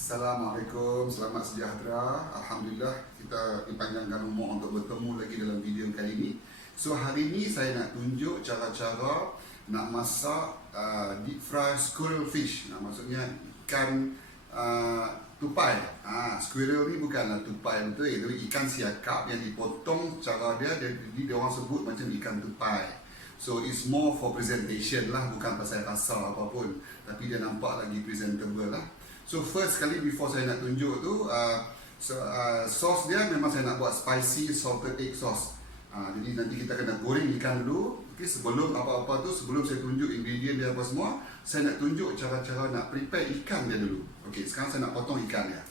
Assalamualaikum, selamat sejahtera. Alhamdulillah kita dipanjangkan umur untuk bertemu lagi dalam video kali ini. So hari ini saya nak tunjuk cara-cara nak masak deep fry squirrel fish. Maksudnya ikan tupai. Squirrel ni bukanlah tupai betul, itu ikan siakap yang dipotong. Cara dia orang sebut macam ikan tupai. So it's more for presentation lah, bukan pasal rasa apapun, tapi dia nampak lagi presentable lah. So first kali before saya nak tunjuk tu, sauce dia memang saya nak buat spicy salted egg sauce. Jadi nanti kita kena goreng ikan dulu. Okay, sebelum apa-apa tu, sebelum saya tunjuk ingredient dia apa semua, saya nak tunjuk cara-cara nak prepare ikan dia dulu. Okay, sekarang saya nak potong ikan dia.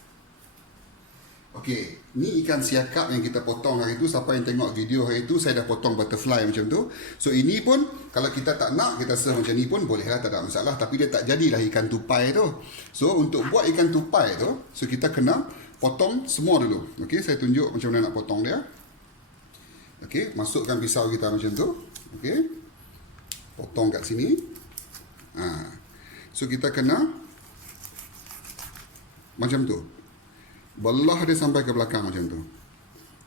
Okay, ni ikan siakap yang kita potong hari tu. Siapa yang tengok video hari tu, saya dah potong butterfly macam tu. So ini pun, kalau kita tak nak, kita serve macam ni pun boleh lah, tak ada masalah. Tapi dia tak jadilah ikan tupai tu. So untuk buat ikan tupai tu, so kita kena potong semua dulu. Okay, saya tunjuk macam mana nak potong dia. Okay, masukkan pisau kita macam tu. Okay, potong kat sini. So kita kena macam tu, belah dia sampai ke belakang macam tu.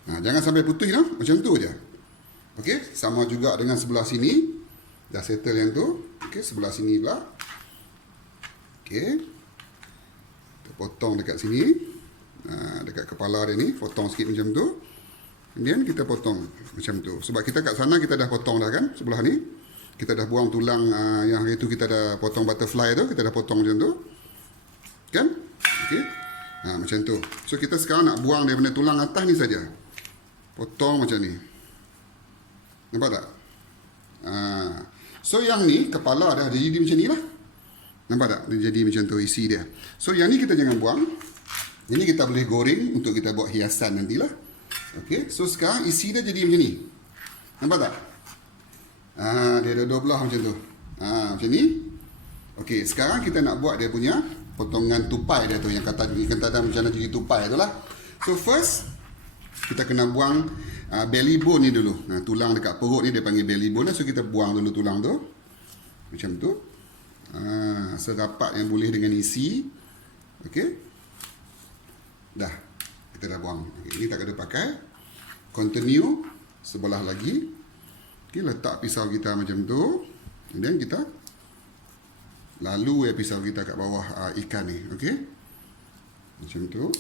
Jangan sampai putus lah, macam tu je. Okey, sama juga dengan sebelah sini. Dah settle yang tu. Okey, sebelah sini pula. Okey. Kita potong dekat sini. Dekat kepala dia ni, potong sikit macam tu. Kemudian kita potong macam tu. Sebab kita kat sana kita dah potong dah kan, sebelah ni. Kita dah buang tulang yang hari tu kita dah potong butterfly tu, kita dah potong macam tu. Kan? Okey. Macam tu. So kita sekarang nak buang daripada tulang atas ni saja. Potong macam ni. Nampak tak? So yang ni kepala dah jadi macam ni lah. Nampak tak? Dia jadi macam tu isi dia. So yang ni kita jangan buang. Ini kita boleh goreng untuk kita buat hiasan nantilah. Okey. So sekarang isi dia jadi macam ni. Nampak tak? Dia ada dua belah macam tu. Macam ni. Okey. Sekarang kita nak buat dia punya potongan tupai dia tu, yang kata macam nak jadi tupai tu lah. So first kita kena buang belly bone ni dulu. Tulang dekat perut ni dia panggil belly bone lah. So kita buang dulu tulang tu macam tu, serapat yang boleh dengan isi. Okey, dah, kita dah buang. Okay, ini tak kena pakai. Continue sebelah lagi. Okey, letak pisau kita macam tu, dan kita lalu pisau kita kat bawah ikan ni. Okey, macam tu,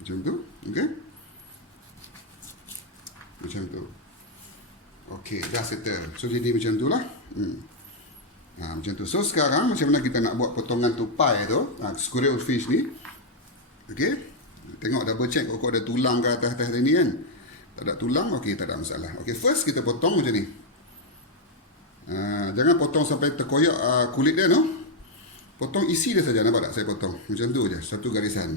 macam tu. Okey, macam tu. Okey, dah settle. So jadi macam tu lah. Macam tu. So sekarang macam mana kita nak buat potongan tupai tu, squirrel fish ni. Okey, tengok double check kok ada tulang ke atas-atas ni kan. Tak ada tulang, okey, tak ada masalah. Okey, first kita potong macam ni. Jangan potong sampai terkoyak kulit dia, no. Potong isi dia saja, nampak tak? Saya potong macam tu je, satu garisan.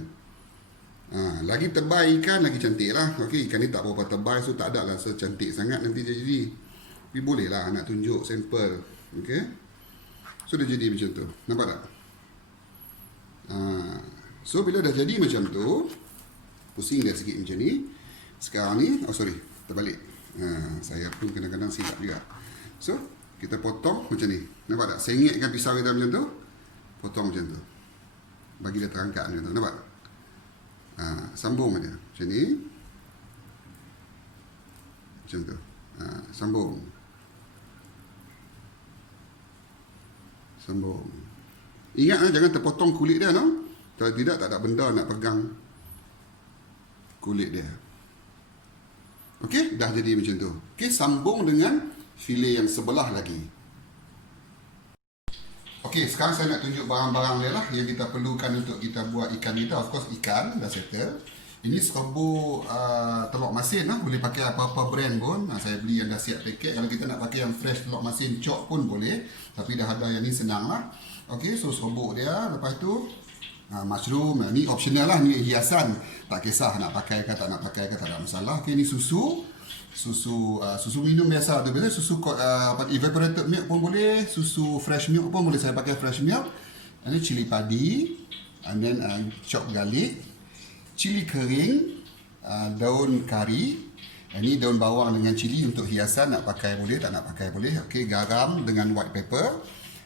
Lagi tebal ikan, lagi cantik lah. Okey, ikan ni tak berapa tebal, so tak ada lah secantik sangat nanti dia jadi. Tapi boleh lah nak tunjuk sampel. Okey, so dia jadi macam tu, nampak tak? So bila dah jadi macam tu, pusing dia sikit macam ni. Sekarang ni, terbalik. Saya pun kadang-kadang silap juga. So kita potong macam ni. Nampak tak? Sengitkan pisau kita macam tu. Potong macam tu. Bagi dia terangkat macam tu. Nampak tak? Sambung aja. Macam ni. Macam tu. Sambung. Sambung. Ingat jangan terpotong kulit dia, no? Kalau tidak, tak ada benda nak pegang kulit dia. Okey, dah jadi macam tu. Okey, sambung dengan fillet yang sebelah lagi. Okey, sekarang saya nak tunjuk barang-barang dia lah yang kita perlukan untuk kita buat ikan kita. Of course, ikan dah settle. Ini serbuk telur masin lah. Boleh pakai apa-apa brand pun. Saya beli yang dah siap paket. Kalau kita nak pakai yang fresh telur masin chop pun boleh. Tapi dah ada yang ni senang lah. Okey, so serbuk dia. Lepas tu mushroom. Ni optional lah. Ni hiasan. Tak kisah nak pakai ke tak nak pakai ke, tak ada masalah. Okey, ni susu. Susu minum biasa tu, biasa susu evaporated milk pun boleh, susu fresh milk pun boleh. Saya pakai fresh milk. Ini cili padi, and then chopped garlic, cili kering, daun kari. Ini daun bawang dengan cili untuk hiasan, nak pakai boleh, tak nak pakai boleh. Okey, garam dengan white pepper.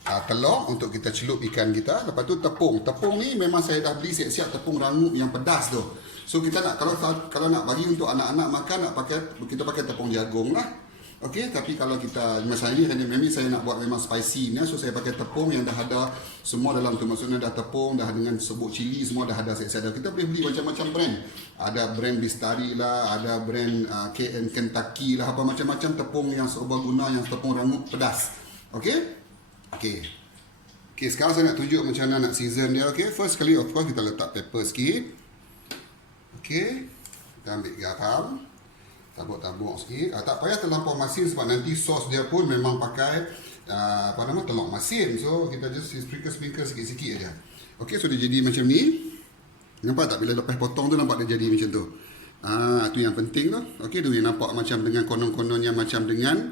telur untuk kita celup ikan kita. Lepas tu tepung. Tepung ni memang saya dah beli siap-siap tepung rangup yang pedas tu. So kita nak kalau nak bagi untuk anak-anak makan, kita pakai tepung jagung lah. Okey, tapi kalau kita macam ni memang saya nak buat memang spicy ni, so saya pakai tepung yang dah ada semua dalam tu. Maksudnya dah tepung, dah dengan serbuk cili semua dah ada siap-siap. Kita boleh beli macam-macam brand. Ada brand Bistari lah, ada brand KN Kentucky lah, apa macam-macam tepung yang serbaguna, yang tepung rangup pedas. Okey? Okey. Okey, sekarang saya nak tunjuk macam mana nak season dia. Okey, first kali of course kita letak pepper sikit. Okey. Kita ambil garam. Tabuk-tabuk sikit. Tak payah terlampau masin sebab nanti sos dia pun memang pakai telur masin. So kita just sprinkle sikit-sikit aja. Okey, so dia jadi macam ni. Nampak tak bila lepas potong tu nampak dia jadi macam tu. Tu yang penting tu. Okey, dia nampak macam dengan konon-kononnya macam dengan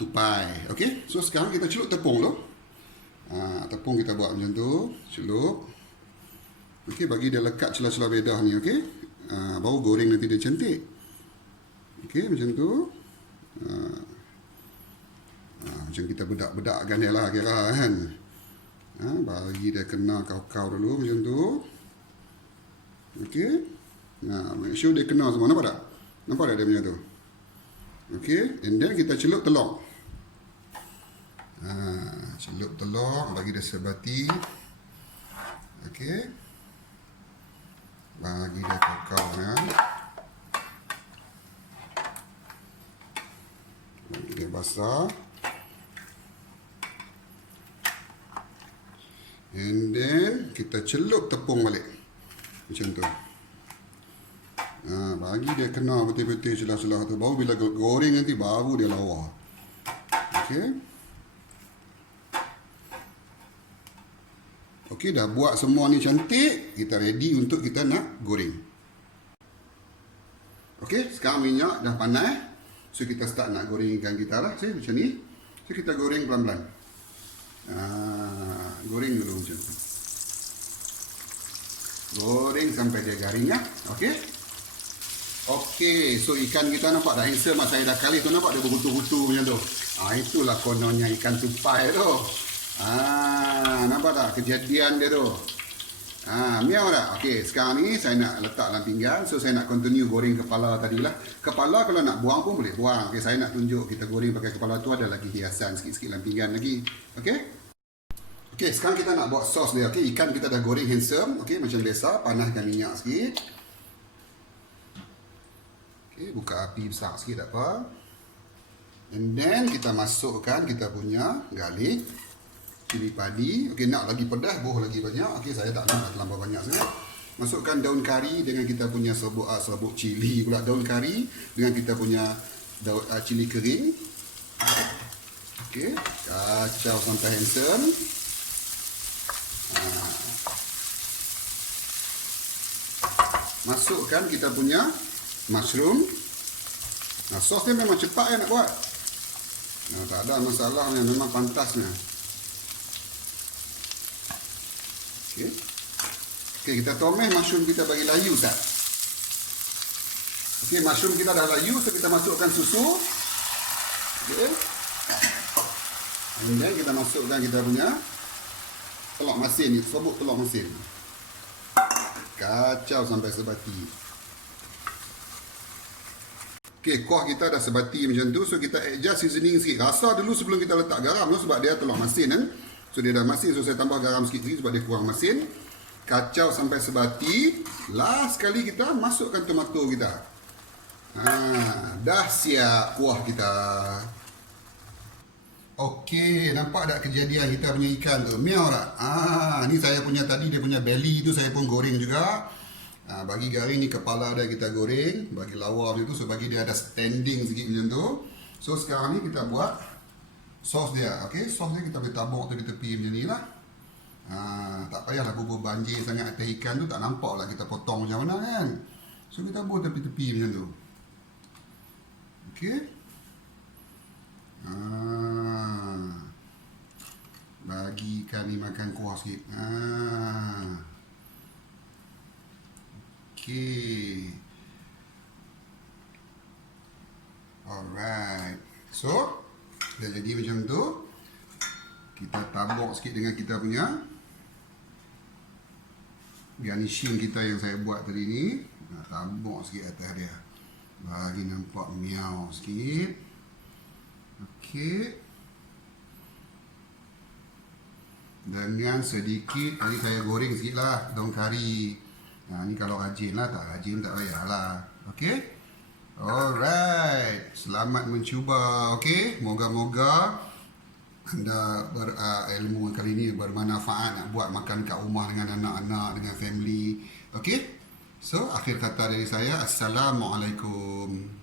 tupai. Okey, so sekarang kita celup tepung tu. Tepung kita buat macam tu, celup. Okey, bagi dia lekat celah-celah bedah ni, okey. Baru goreng nanti dia cantik. Okey, macam tu. Macam kita bedak-bedakkan dia lah kira kan. Bagi dia kena kau-kau dulu macam tu. Okey. Make sure dia kena semua. Nampak tak? Nampak tak dia macam tu? Okey. And then kita celup telur. Celup telur. Bagi dia sebati. Okey. Bagi dia kau-kau ya. Dia basah. And then kita celup tepung balik. Macam tu. Bagi dia kena betul-betul celah-celah tu. Baru bila goreng nanti baru dia lawa. Okey. Okey, dah buat semua ni cantik. Kita ready untuk kita nak goreng. Okey, sekarang minyak dah panas. So kita start nak goreng ikan kita lah. Macam ni. So kita goreng pelan-pelan. Goreng dulu macam tu. Goreng sampai dia garing ya. Okey. Okey. So ikan kita nampak dah handsome. Saya dah kali tu nampak dia berbutu-butu macam tu. Itulah kononnya ikan tupai tu. Nampak tak kejadian dia tu. Miau tak? Okey, sekarang ni saya nak letak dalam pinggan. So saya nak continue goreng kepala tadi lah. Kepala kalau nak buang pun boleh buang. Okey, saya nak tunjuk kita goreng pakai kepala tu ada lagi hiasan sikit-sikit dalam pinggan lagi. Okey. Okey, sekarang kita nak buat sos dia. Okey, ikan kita dah goreng handsome. Okey, macam biasa, panaskan minyak sikit. Okey, buka api besar sikit tak apa. And then kita masukkan kita punya garlic. Cili padi. Okey, nak lagi pedas, boh lagi banyak. Okey, saya tak nak terlampau banyak sangat. Masukkan daun kari dengan kita punya serbuk cili pula. Daun kari dengan kita punya daun cili kering. Okey, kacau sampai handsome. Masukkan kita punya mushroom. Sos ni memang cepat nak buat. Tak ada masalah, memang pantasnya. Okey. Okey, kita tumis mushroom kita bagi layu tak? Okey, mushroom kita dah layu, so kita masukkan susu. Okey. And then kita masukkan kita punya telur masin ni, serbuk telur masin. Kacau sampai sebati. Okey, kuah kita dah sebati macam tu, so kita adjust seasoning sikit. Rasa dulu sebelum kita letak garam tu sebab dia telur masin kan. So dia dah masin, so saya tambah garam sikit sebab dia kurang masin. Kacau sampai sebati. Last sekali kita masukkan tomato kita. Dah siap kuah kita. Okey, nampak tak kejadian kita punya ikan tu? Miau tak? Ni saya punya tadi, dia punya belly tu saya pun goreng juga. Bagi garing ni kepala dia kita goreng. Bagi lawa macam tu, so bagi dia ada standing sikit macam tu. So sekarang ni kita buat sos dia. Okey, sos dia kita boleh tabur tu di tepi macam ni lah. Tak payahlah bubur banjir sangat atas ikan tu, tak nampak lah kita potong macam mana kan. So kita buat tepi-tepi macam tu. Okey. Bagi ikan ni makan kuah sikit. Okey. Alright. So dah jadi macam tu. Kita tabur sikit dengan kita punya garnishing kita yang saya buat tadi ni. Tabur sikit atas dia, bagi nampak miau sikit. Okey, dengan sedikit, ni saya goreng sikit lah daun kari. Ni kalau rajin lah, tak rajin tak payahlah. Okey, alright, selamat mencuba. Okey, moga-moga anda berilmu kali ini bermanfaat nak buat makan kat rumah dengan anak-anak, dengan family. Okey, so akhir kata dari saya, Assalamualaikum.